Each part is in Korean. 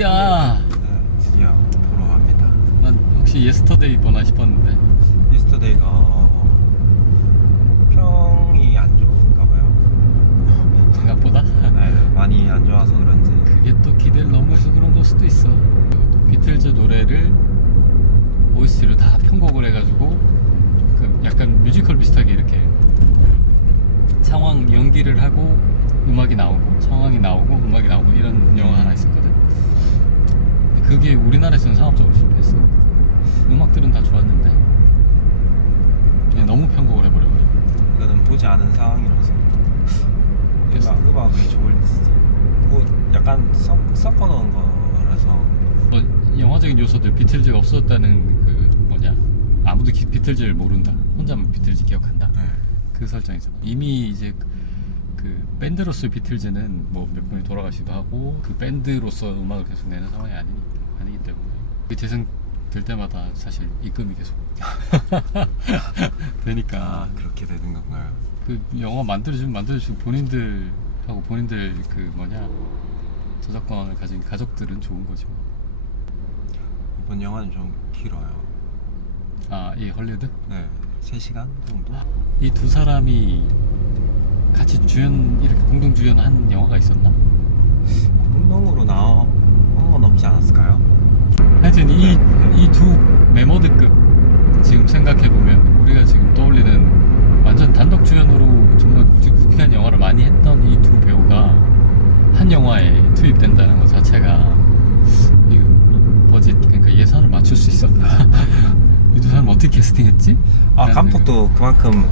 드 이야. 네, 드디어 보러 갑니다. 난 혹시 예스터데이 보나 싶었는데. 예스터데이가 평이 안 좋은가 봐요. 생각보다? 네, 많이 안 좋아서 그런지. 그게 또 기대를 너무 해서 그런 걸 수도 있어. 그리고 또 비틀즈 노래를 OST로 다 편곡을 해가지고 그 약간 뮤지컬 비슷하게 이렇게 상황 연기를 하고 음악이 나오고 상황이 나오고 음악이 나오고 이런 영화 하나 있었거든 그게 우리나라에서는 상업적으로 실패했어. 음악들은 다 좋았는데 그냥 너무 편곡을 해버려가지고. 이거는 보지 않은 상황이라서. 음악, 음악이 좋을지 뭐 약간 섞, 섞어 놓은 거라서. 뭐 영화적인 요소들 비틀즈가 없었다는 그 뭐냐. 아무도 기- 비틀즈를 모른다. 혼자만 비틀즈 기억한다. 네. 그 설정이잖아 이미 이제 그, 그 밴드로서의 비틀즈는 뭐 몇 분이 돌아가시기도 하고 그 밴드로서 음악을 계속 내는 상황이 아니, 아니기 때문에 그 재생 될 때마다 사실 입금이 계속 되니까 아 그렇게 되는 건가요? 그 영화 만들어주면 만들어주고 본인들하고 본인들 그 뭐냐 저작권을 가진 가족들은 좋은 뭐. 이번 영화는 좀 길어요. 아 이 헐리우드? 네, 3시간 정도? 이 두 사람이 같이 주연 이렇게 공동 주연한 영화가 있었나? 공동으로 나온 건 없지 않았을까요? 하여튼 이 이 두 메모드급 지금 생각해 보면 우리가 지금 떠올리는 완전 단독 주연으로 정말 묵직묵직한 영화를 많이 했던 이 두 배우가 한 영화에 투입된다는 것 자체가 이 버짓 그러니까 예산을 맞출 수 있었나? 이 두 사람 어떻게 캐스팅했지? 아 라는 감독도 그만큼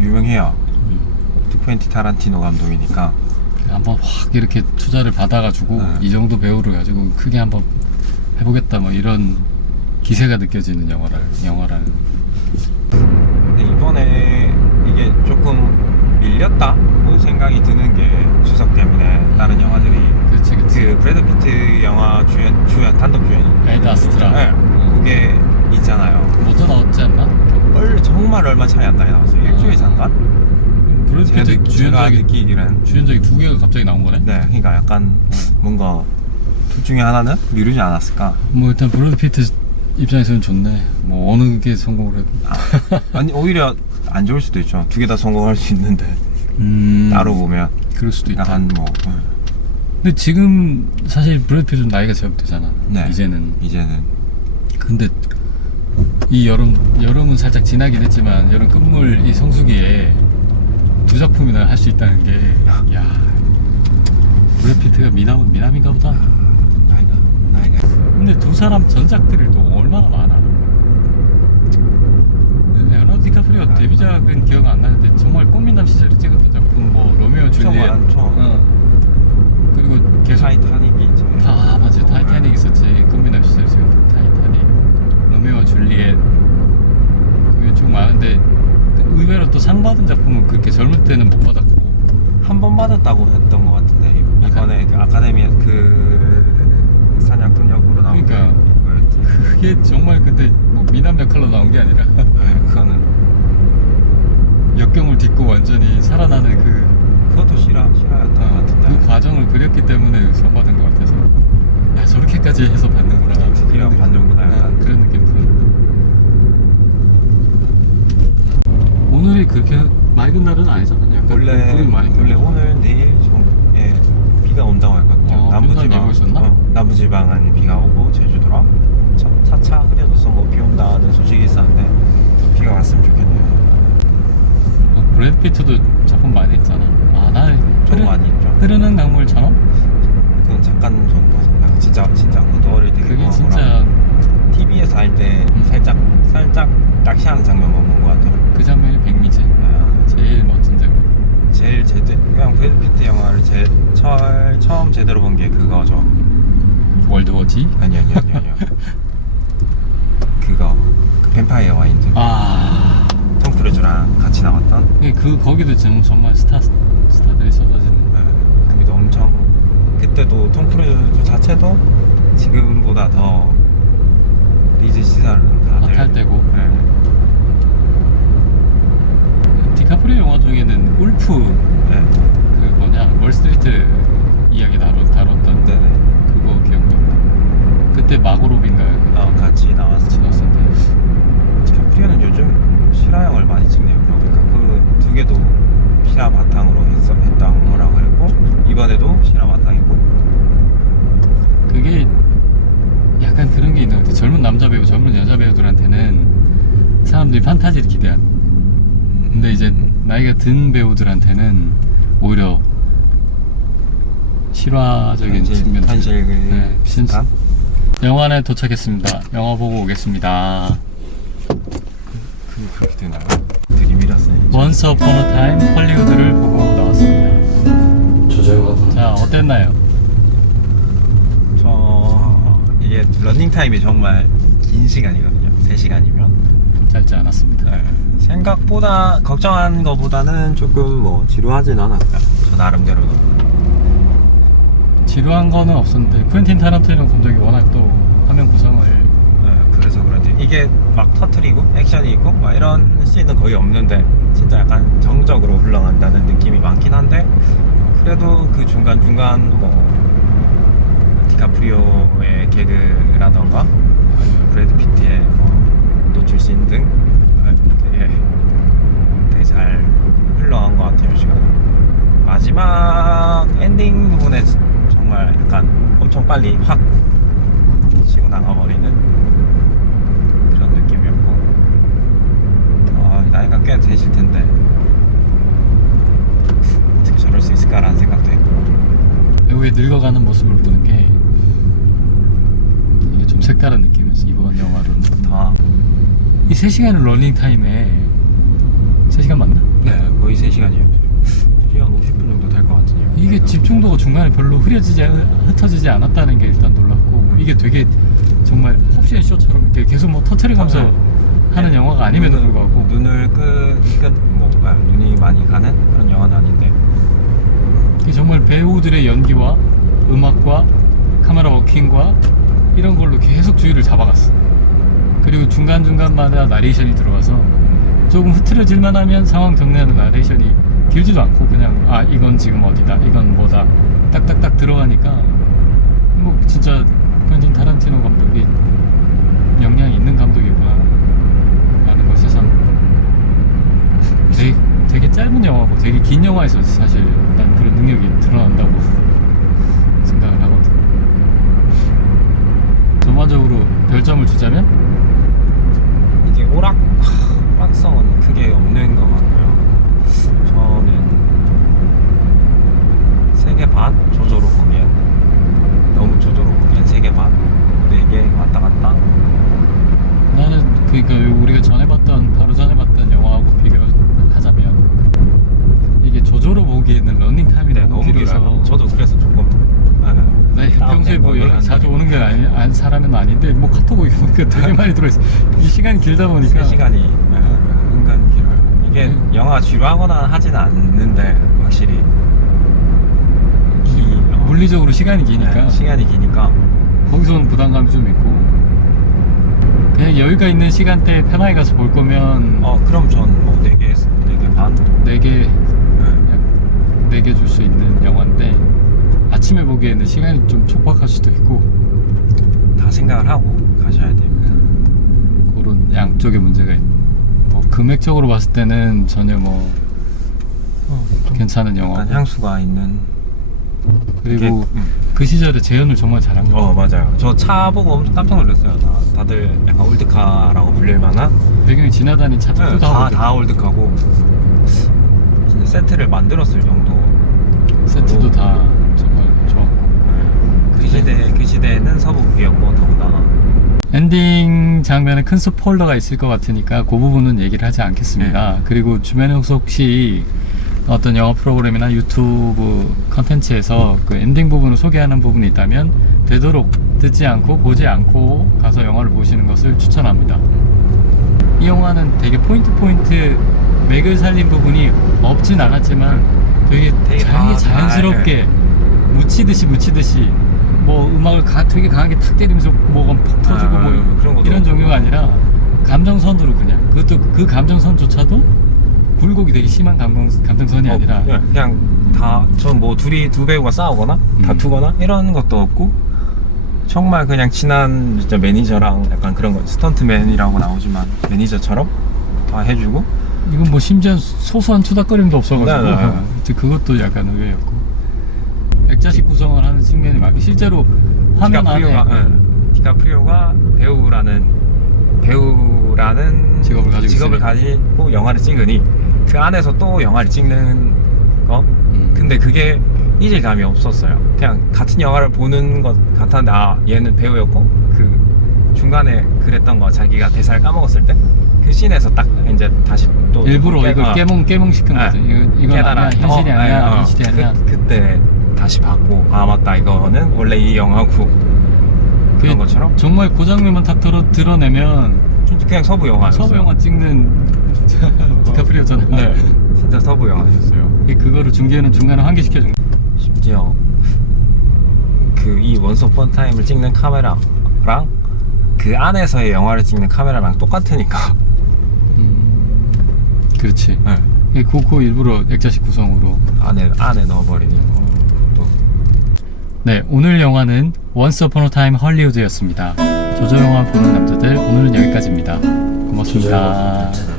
유명해요. 음. 튜엔티 타란티노 감독이니까 한번 확 이렇게 투자를 받아가지고 네. 이 정도 배우를 가지고 크게 한번 해보겠다 뭐 이런 기세가 느껴지는 영화라 영화라는 근데 이번에 이게 조금 밀렸다고 생각이 드는 게 추석 때문에 다른 영화들이 그렇지 그렇지 그 브래드 피트 영화 주연 주연 단독 주연 에드 아스트라 네, 그게 있잖아요. 먼저 나왔지 않나? 얼 정말 얼마 차이 안 나게 나왔어요. 일주일 잠깐? 브래드 제가, 피트 느- 제가 주연작이 느끼기는 주연작이 두 개가 갑자기 나온 거네. 네, 그러니까 약간 뭔가 둘 중에 하나는 미루지 않았을까? 뭐 일단 브래드 피트 입장에서는 좋네. 뭐 어느 게 성공을 해도. 아 니 오히려 안 좋을 수도 있죠. 두 개 다 성공할 수 있는데 음, 따로 보면 그럴 수도 있다. 약간 뭐 근데 지금 사실 브래드 피트는 나이가 제법되잖아. 네. 이제는. 이제는 근데 이 여름 여름은 살짝 지나긴 했지만 여름 끝물 이 성수기에 두 작품이나 할 수 있다는 게 야. 브래드 피트가 미남 미남인가 보다. 나이가 나이가 근데 두 사람 전작들이 또 얼마나 많아. 레오나르도 디카프리오 아, 데뷔작은 기억 안 나는데 정말 꽃미남 시절에 찍었던 작품 뭐 로미오 줄리엣 많죠. 어. 그리고 계속 타이타닉이 이제 다 아, 맞아 타이타닉 있었지 꽃미남 시절에 찍었던 타이타닉 로미오 줄리엣 의외로 또 상 받은 작품은 그렇게 젊을 때는 못 받았고 한 번 받았다고 했던 것 같은데 이- 이번에 그 아카데미 그 사냥꾼 역으로 나온 그러니까. 게 이거였지. 그게 정말 근데 뭐 미남 역할로 나온 게 아니라 네, 그거는 역경을 딛고 완전히 살아나는 그 그것도 실화 실화였던 것 어, 같은데. 그 과정을 그렸기 때문에 상 받은 것 같아서 야 저렇게까지 해서 받는구나 그런 받는구나. 약간. 네, 그런 느낌 들어 오늘이 그렇게 맑은 날은 아니잖아 약간 원래 구름 많이 원래 껴가지고. 오늘 내일 좀 예, 비가 온다고 했거든요. 어, 남부지방 있었나? 어, 남부지방은 비가 오고 제주도랑 차- 차차 흐려져서 뭐 비 온다는 소식이 있었는데 비가 왔으면 좋겠네요. 어, 브래드 피트도 작품 많이 했잖아 아나 좀 많이 있죠. 흐르는 강물처럼 그건 잠깐 정도 생각. 진짜 진짜 그것도 어릴 때 그게 진짜 TV에서 할때 음. 살짝 살짝 낚시하는 장면만 본 것 같더라고요. 그 장면이 백미지 아, 제일 멋진 장면. 제일 제대 그냥 브래드 피트 영화를 제일 처, 처음 제대로 본 게 그거죠. 월드워 Z 아니 아니 아니 아니요. 그거. 그 뱀파이어 와인드. 아. 톰 크루즈랑 같이 나왔던? 그- 그 거기도 지금 정말 스타 스타들이 쏟아지는. 네, 그게도 엄청 그때도 톰 크루즈 자체도 지금보다 더 리즈 시설은 다들 핫할 때고. 네. 디카프리오 영화 중에는 울프 네. 그 뭐냐 월스트리트 이야기 다뤘, 다뤘던 네네. 그거 기억납니다. 그때 마고로빈가요? 어, 같이 나왔어. 찍었었는데 디카프리오는 요즘 실화영을 많이 찍네요. 그러니까 그 두 개도 실화 바탕으로 했어, 했던 거라고 그랬고 이번에도 실화 바탕이고 그게 약간 그런 게 있는 것 같아요. 젊은 남자 배우, 젊은 여자 배우들한테는 사람들이 판타지를 기대한. 근데 이제 나이가 든 배우들한테는 오히려 실화적인 측면. 현실 네, 신- 비슷한 영화관에 도착했습니다. 영화 보고 오겠습니다. 그 그렇게 되나요? 들이밀었어요. Once Upon a Time 헐리우드를 보고 나왔습니다. 자, 어땠나요? 저 이게 러닝 타임이 정말 긴 시간이거든요. 3시간이면. 짧지 않았습니다. 네. 생각보다 걱정한 것보다는 조금 뭐 지루하진 않았다. 저 나름대로도. 지루한 거는 없었는데 퀸틴 타란티노 감독이 워낙 또 화면 구성을 네, 그래서 그런지 이게 막 터트리고 액션이 있고 막 이런 씬은 거의 없는데 진짜 약간 정적으로 흘러간다는 느낌이 많긴 한데 그래도 그 중간 중간 뭐 디카프리오의 개그라던가 아니면 브래드 피트의 뭐 노출 씬등 되게 되게 잘 흘러간 것 같아요 시간. 마지막 엔딩 부분에 정말 약간 엄청 빨리 확 치고 나가버리는 그런 느낌이었고. 아, 나이가 꽤 되실 텐데. 어떻게 저럴 수 있을까라는 생각도 했고. 배우의 늙어가는 모습을 보는 게 좀 색다른 느낌이었어 이번 영화로는. 다. 이 3시간을 런닝 타임에 3시간 맞나? 네, 거의 3시간이에요 2시간 50분 정도 될 것 같은데요 이게 집중도가 중간에 별로 흐려지지 흩어지지 않았다는 게 일단 놀랍고 이게 되게 정말 홉션 쇼처럼 이렇게 계속 뭐 터트려가면서 네. 하는 영화가 아님에도 눈을- 불구하고 눈을 끄, 끄, 뭐, 아, 눈이 많이 가는 그런 영화는 아닌데 정말 배우들의 연기와 음악과 카메라 워킹과 이런 걸로 계속 주의를 잡아갔어. 그리고 중간중간마다 나레이션이 들어와서 조금 흐트러질만 하면 상황 정리하는 나레이션이 길지도 않고 그냥 아 이건 지금 어디다 이건 뭐다 딱딱딱 들어가니까 뭐 진짜 퀸틴 타란티노 감독이 역량이 있는 감독이구나 라는 걸 새삼 되게, 되게 짧은 영화고 되게 긴 영화에서 사실 난 그런 능력이 드러난다고 생각을 하거든. 전반적으로 별점을 주자면 이게 오락 하, 오락성은 크게 없는 것 같고요. 저는 세 개 반 조조로 보기엔 너무 조조로 보기엔 세 개 반, 네 개 왔다 갔다. 나는 그러니까 우리가 전에 봤던 바로 전에 봤던 영화하고 비교하자면 이게 조조로 보기에는 러닝 타임이 네, 너무 너무 길어서 길어요. 저도 그래서 조금 네, 나 다운된 평소에 뭐 거긴 연락 한데. 자주 오는 게 아니 안 사람은 아닌데 뭐 카톡 오기 보니까 되게 많이 들어있어. 이 시간이 길다 보니까 세 시간이 네, 은근 길어요. 이게 음. 영화 지루하거나 하진 않는데 확실히 기, 어, 물리적으로 시간이 기니까 네, 시간이 기니까 거기서 는 부담감이 좀 있고 그냥 여유가 있는 시간대에 편하게 가서 볼 거면 어 그럼 전뭐네개네개 반. 4개 네. 4개 줄 수 있는 영화인데 아침에 보기에는 시간이 좀 촉박할 수도 있고 다 생각을 하고 가셔야 됩니다. 그런 양쪽의 문제가 있 뭐 금액적으로 봤을 때는 전혀 뭐 괜찮은 영화 약간 향수가 있는. 그리고 이게, 음. 그 시절에 재현을 정말 잘한 거 어 맞아요. 저 차 보고 엄청 깜짝 놀랐어요. 다, 다들 약간 올드카라고 불릴 만한. 배경이 지나다닌 차들도 네, 다 다, 올드카고. 진짜 세트를 만들었을 정도. 세트도 다 정말 좋았고 그 시대 그 시대에는 서부극이었고 더군다나. 엔딩 장면에 큰 스포일러가 있을 것 같으니까 그 부분은 얘기를 하지 않겠습니다. 네. 그리고 주변에 혹시 어떤 영화 프로그램이나 유튜브 컨텐츠에서 그 엔딩 부분을 소개하는 부분이 있다면 되도록 듣지 않고 보지 않고 가서 영화를 보시는 것을 추천합니다. 이 영화는 되게 포인트 포인트 맥을 살린 부분이 없진 않았지만 되게, 되게 잘, 자연스럽게 묻히듯이 묻히듯이 뭐 음악을 가, 되게 강하게 탁 때리면서 뭐가 팍 터지고 아, 뭐 그런 것도 이런 없고. 종류가 아니라 감정선으로 그냥 그것도 그 감정선조차도 굴곡이 되게 심한 감정, 감정선이 어, 아니라 그냥, 그냥 다전 뭐 둘이 두 배우가 싸우거나 음. 다투거나 이런 것도 없고 정말 그냥 친한 진짜 매니저랑 약간 그런 거 스턴트맨이라고 나오지만 매니저처럼 다 해주고 이건 뭐 심지어 소소한 투닥거림도 없어가지고 네, 네, 네. 그것도 약간 의외였고 액자식 구성을 하는 측면이 많고 실제로 화면 안에 디카프리오가 응. 디카프리오가 배우라는 배우라는 직업을 가지고 직업을. 가지고 영화를 찍으니 그 안에서 또 영화를 찍는 거 음. 근데 그게 이질감이 없었어요. 그냥 같은 영화를 보는 것 같았는데 아 얘는 배우였고 그 중간에 그랬던 거 자기가 대사를 까먹었을 때 그 씬에서 딱 이제 다시 또 일부러 깨- 이걸 어, 깨몽 깨몽 시킨 네. 거죠. 이거 이건. 아니야 현실이 어, 아니야 어, 현실이 아니야. 그, 그때 다시 봤고 아 맞다 이거는 원래 이 영화고 그런 그게 것처럼 정말 그 장면만 딱 드러, 드러내면 좀 그냥 서부 영화였어요. 서부 영화 찍는 디카프리오잖아. 네, 진짜 서부 영화였어요. 그거를 중계는 중간에 환기시켜 준 거. 심지어 그 이 원서 펀 타임을 찍는 카메라랑 그 안에서의 영화를 찍는 카메라랑 똑같으니까. 음, 그렇지. 네. 그, 그 일부러 액자식 구성으로. 안에 안에 넣어버리니 어, 또 네, 오늘 영화는 Once Upon a Time Hollywood였습니다. 조조 영화 보는 남자들 오늘은 여기까지입니다. 고맙습니다.